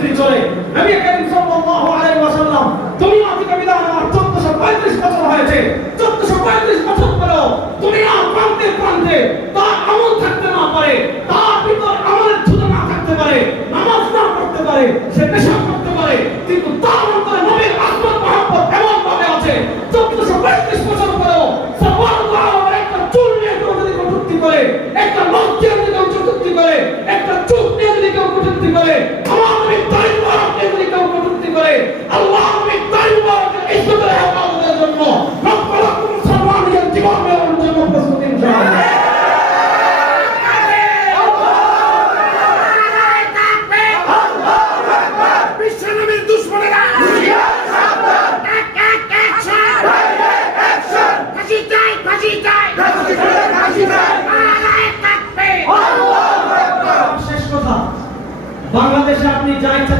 রাজনীতি চলে। নবী করিম সাল্লাল্লাহু আলাইহি ওয়াসাল্লাম দুনিয়া থেকে বিদায় নেওয়ার 1435 বছর হয়েছে। 1435 বছর পরেও দুনিয়া প্রান্তে প্রান্তে তার আমল থাকতে না পারে, তার ভিতর আমলের ধুলো না থাকতে পারে, নামাজ না পড়তে পারে, সে নেশা করতে পারে, কিন্তু তার অন্তরে নবীর আহমদ মহব্বত এমন ভাবে আছে 1435 বছর পরেও সাল্লাল্লাহু আলাইহি একটা চুল নিয়ে কেউ যদি কটূক্তি করে, একটা লজ্জা নিয়ে কেউ কটূক্তি করে, একটা চুপ নিয়ে যদি কেউ কটূক্তি করে, আমার নবীর দাড়ি মোবারক নিয়ে যদি কেউ কটূক্তি করে, আল্লাহ নবীর দাড়ি মোবারকের ইজ্জতের হেফাজতের জন্য লক্ষ লক্ষ মুসলমানের জীবন দেওয়ার জন্য প্রস্তুত ইনশাআল্লাহ। বাংলাদেশে আপনি যা ইচ্ছা